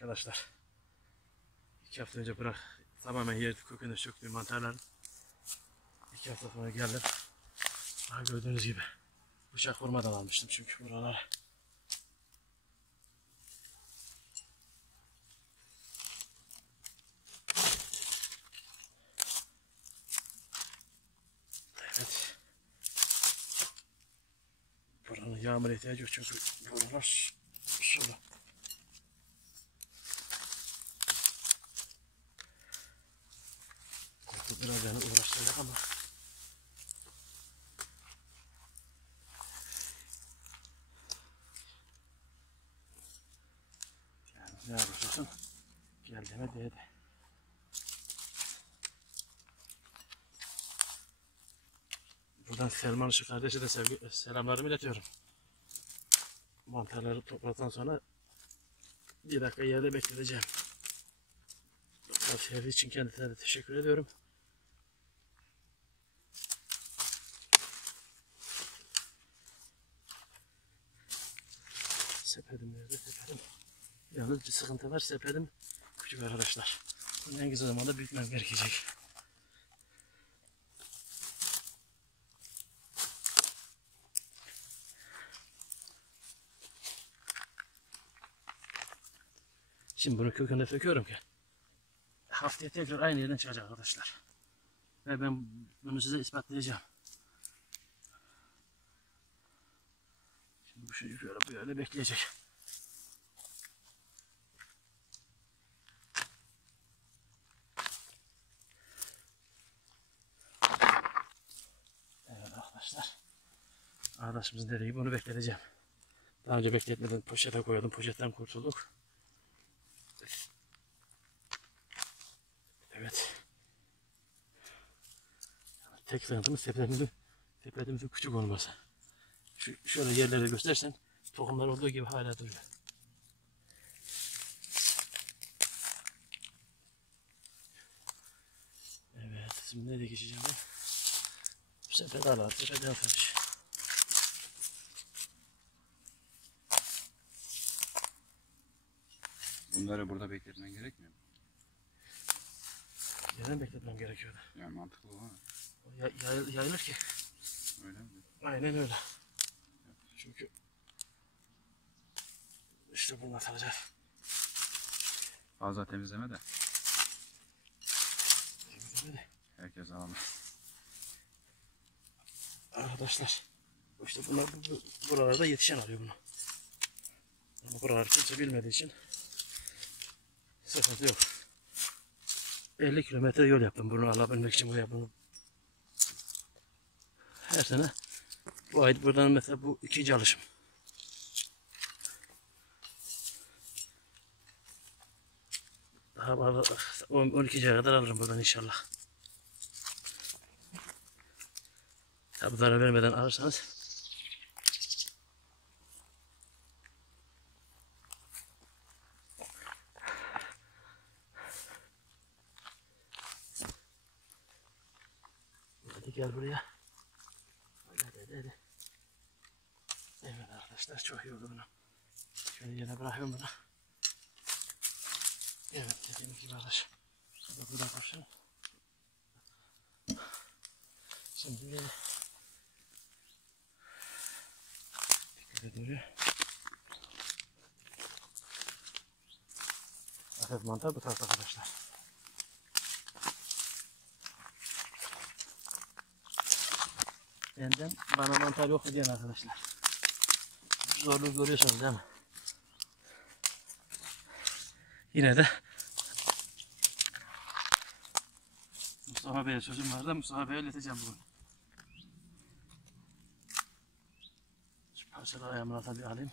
Arkadaşlar 2 hafta önce tamamen yeri köküne söktüğüm mantarların 2 hafta sonra geldim. Daha gördüğünüz gibi bıçak vurmadan almıştım çünkü buralar evet. Buranın yağmur ihtiyacı yok çünkü buralar sulu. Biraz yani uğraştıracak ama yani ne yapıyorsun? Geldiğime değdi. Buradan Selman Işık kardeşe de selamlarımı iletiyorum. Mantarları topladıktan sonra 1 dakika yerde bekleteceğim. Tavsiyeleri için kendisine de teşekkür ediyorum. Sepedim nerede? Sepedim. Yalnız bir sıkıntı var. Sepedim küçük arkadaşlar. Bunu en kısa zamanda büyütmem gerekecek. Şimdi bunu köküne söküyorum ki haftaya tekrar aynı yerden çıkacak arkadaşlar. Ve ben bunu size ispatlayacağım. Şimdi bu çocuk böyle bekleyecek. Evet arkadaşlar. Arkadaşımızın dediği gibi bunu bekleteceğim. Daha önce bekletmeden poşete koyuyordum. Poşetten kurtulduk. Evet. Tek sıkıntımız sepetimizin küçük olması. Şöyle yerleri göstersen tohumlar olduğu gibi hala duruyor. Evet, şimdi nereye geçeceğim ben? Bu sepet alalım, sepet almış. Bunları burada bekletmen gerekmiyor mu? Neden bekletmem gerekiyordu? Yani mantıklı olan. Yayılır ki. Öyle mi? Aynen öyle. Çünkü işte bunu atacağız. Fazla temizleme de. Temizleme de. Herkes alamaz. Arkadaşlar işte bunlar buralarda yetişen alıyor bunu. Ama buralar kimse bilmediği için sıkıntı yok. 50 kilometre yol yaptım bunu alabilmek için buraya bunu. Her sene bu ay buradan mesela bu 2. alışım. Daha 12'ye kadar alırım buradan inşallah. Tabi zarar vermeden alırsanız hadi gel buraya. Hadi. Evet arkadaşlar çok iyi oldu bunu. Şöyle yine bırakıyorum bunu. Evet dediğim gibi arkadaşlar. Buradan koşalım. Şimdi dikkat ediyor. Hafif mantar bu tarafta arkadaşlar. Benden bana mantar yok diyen arkadaşlar. Zorluğu görüyorsunuz değil mi? Yine de Mustafa Bey'e sözüm var da Mustafa Bey'e ileteceğim bugün. Şu parçaları ayağımına tabi alayım.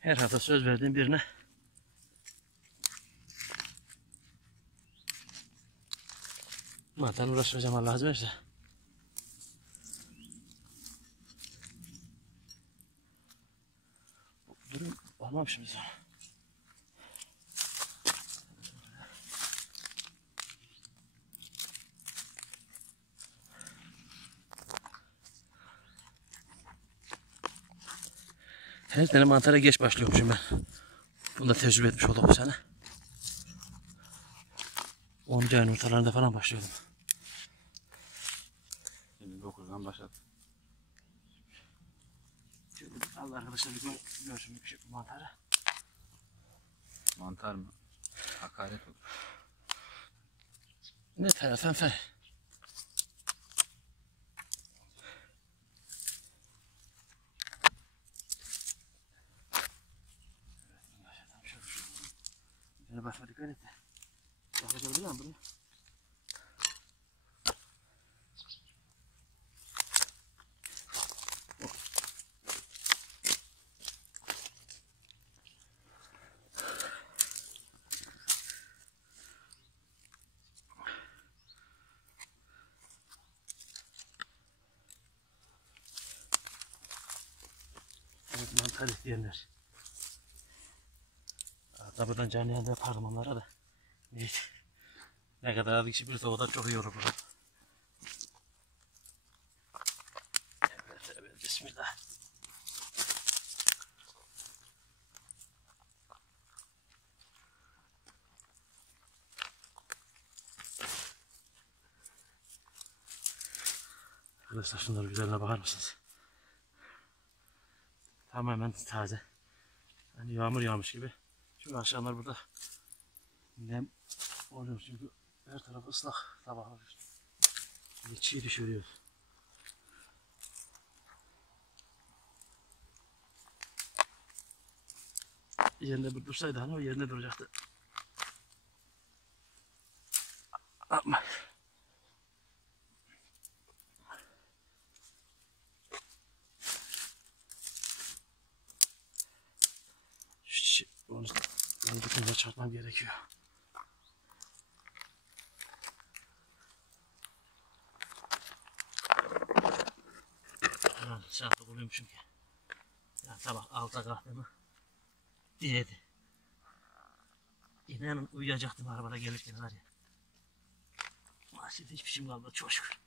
Her hafta söz verdiğim birine zaten uğraşmayacağım Allah azim ederse. Durum olmam şimdi sonra. Her tane mantara geç başlıyormuşum ben. Bunu da tecrübe etmiş olduk bu sene. 10. ayın ortalarında falan başlıyordum. Şimdi 9'dan başladı. Şöyle Allah arkadaşlar bir görsün bir şey mantarı. Mantar mı? Hakaret olur. Ne taraftan fen. Yine başına dikkat et de. Yaklaşabilir miyim buraya? Evet, mantar isteyenler. Hatta buradan canlı yayında yapardım onlara da. Neyse. Ne kadar az kişi bilirse o da çok iyi olur burada. Evet, bismillah. Arkadaşlar şunların güzelliğine bakar mısınız? Tamamen taze. Yani yağmur yağmış gibi. Şu akşamlar burada nem oluyor çünkü her taraf ıslak sabahlar. Şimdi çiğ düşürüyor. Yerinde bir dursaydı hani o yerinde duracaktı. Ama onu bütünce çarpmam gerekiyor. Şanslı buluyormuşum ki. Yani sabah 6'da kalktığımı diyedi. İnanın uyuyacaktım arabada gelirken var ya. Şimdi hiçbir şeyim kalmadı çok şükür.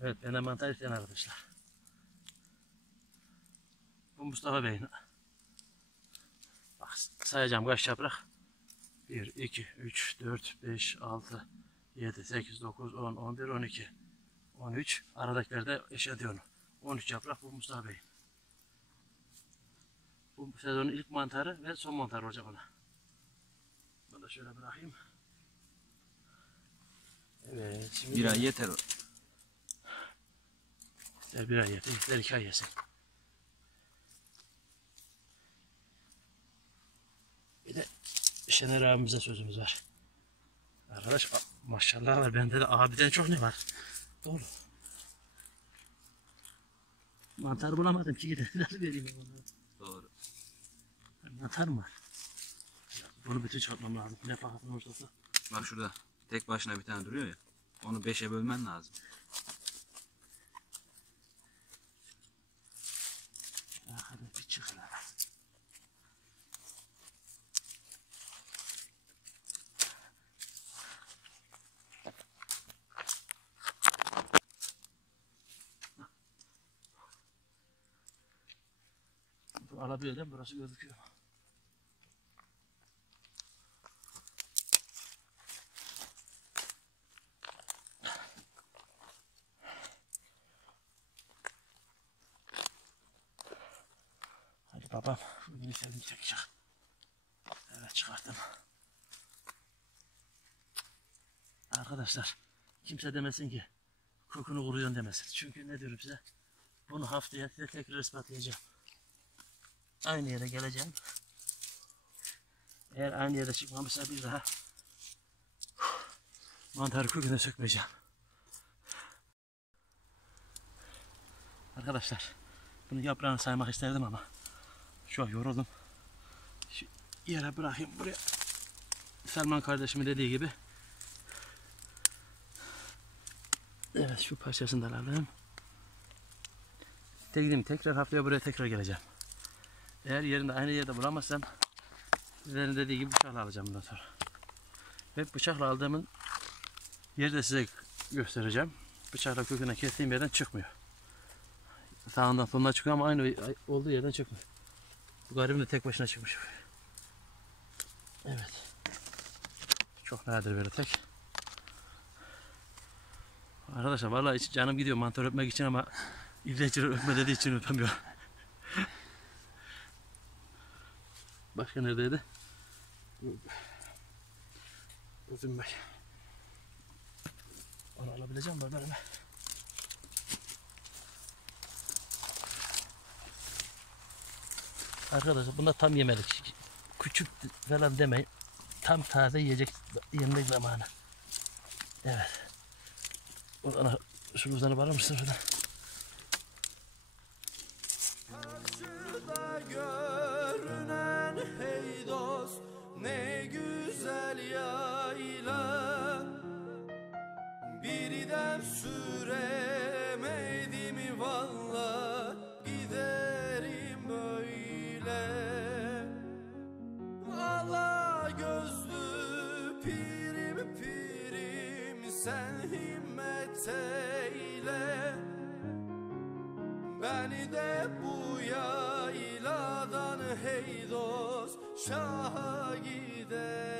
Evet, benden mantar isteyen arkadaşlar. Bu Mustafa Bey'in. Bak sayacağım kaç yaprak. 1, 2, 3, 4, 5, 6, 7, 8, 9, 10, 11, 12, 13. Aradakilerde eşit onu. 13 yaprak bu Mustafa Bey'in. Bu sezonun ilk mantarı ve son mantarı olacak ona. Bunu da şöyle bırakayım. Evet, şimdi Bir ay yeter o. İster bir ay yeter, ister 2 ay yesin. Bir de Şener abimize sözümüz var. Arkadaş maşallah var, bende de abiden çok ne var. Doğru. Mantar bulamadım ki gidin. Nasıl vereyim onları? Doğru. Mantar mı var? Bunu bütün çarpmam lazım. Ne fahatın ortası. Bak şurada tek başına bir tane duruyor ya. Onu 5'e bölmen lazım. Hadi bir çıkın abi. Bu alabilirim, burası gözüküyor. Hadi babam, bugün istedim çekecek. Evet, çıkarttım. Arkadaşlar, kimse demesin ki kokunu vuruyorsun demesin. Çünkü ne diyorum size? Bunu haftaya size tekrar ispatlayacağım. Aynı yere geleceğim. Eğer aynı yere çıkmamışsa bir daha mantarı köküne sökmeyeceğim. Arkadaşlar, bunu yaprağını saymak isterdim ama şu an yoruldum. Şu yere bırakayım buraya. Selman kardeşimin dediği gibi. Evet, şu parçasını da alalım. Tekrar haftaya buraya tekrar geleceğim. Eğer yerinde aynı yerde bulamazsam sizlerin dediği gibi bıçakla alacağım bundan sonra. Ve bıçakla aldığımın Yeri de size göstereceğim. Bıçakla köküne kestiğim yerden çıkmıyor. Sağından solundan çıkıyor ama aynı olduğu yerden çıkmıyor. Bu garibim de tek başına çıkmış. Evet. Çok nadir böyle tek. Arkadaşlar vallahi hiç canım gidiyor mantar öpmek için ama izleyiciler öpme dediği için öpemiyor. Başka neredeydi? Uzun bey. Onu alabileceğim mi ben? Arkadaşlar bunda tam yemelik. Küçük falan demeyin. Tam taze yiyecek yemek zamanı. Evet. Oradan şuradan bağlar mısın şuradan? Karşıda görünen hey dost ne güzel yayla. Birden süremedim valla giderim böyle. Ala gözlü pirim pirim sen himmet eyle. Beni de bu yayladan hey dost şaha gider.